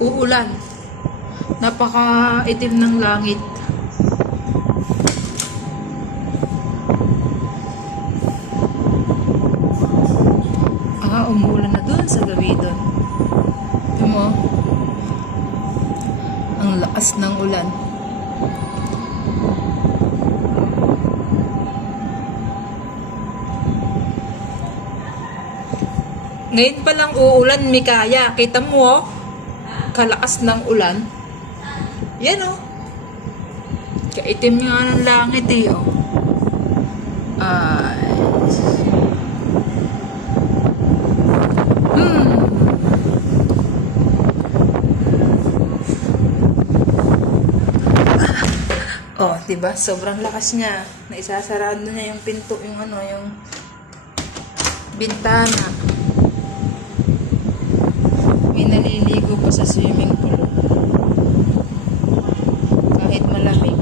uulan. Napaka-itim ng langit. Umuulan na doon sa gabi doon. Ito mo, ang lakas ng ulan. Ngayon pa lang uulan, Mikaya. Kita mo, oh, kalakas ng ulan. Yan, oh. Kaitim nga ng langit, eh, oh. Oh, 'di ba? Sobrang lakas niya. Naisasarado niya yung pinto, yung bintana. May naliligo pa sa swimming pool. Kahit malamig.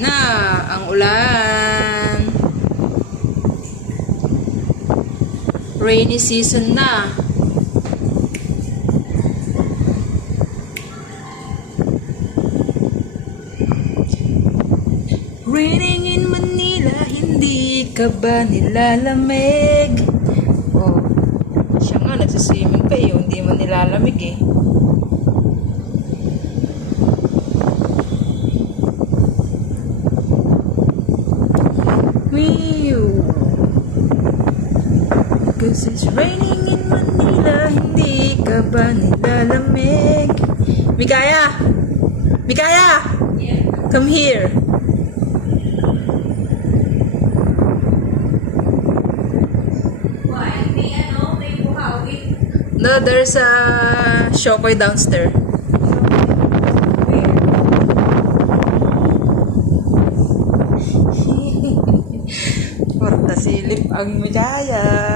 Na, ang ulan. Rainy season na. Raining in Manila, hindi ka ba nilalamig? Oh, siya nga nagsiswimming pa eh, hindi man nilalamig eh. Cause it's raining in Manila, hindi ka ba nilalamig? Mikaya! Mikaya! Yeah. Come here! No, there's a Shokoy downstairs. Porta silip ang Mikaya.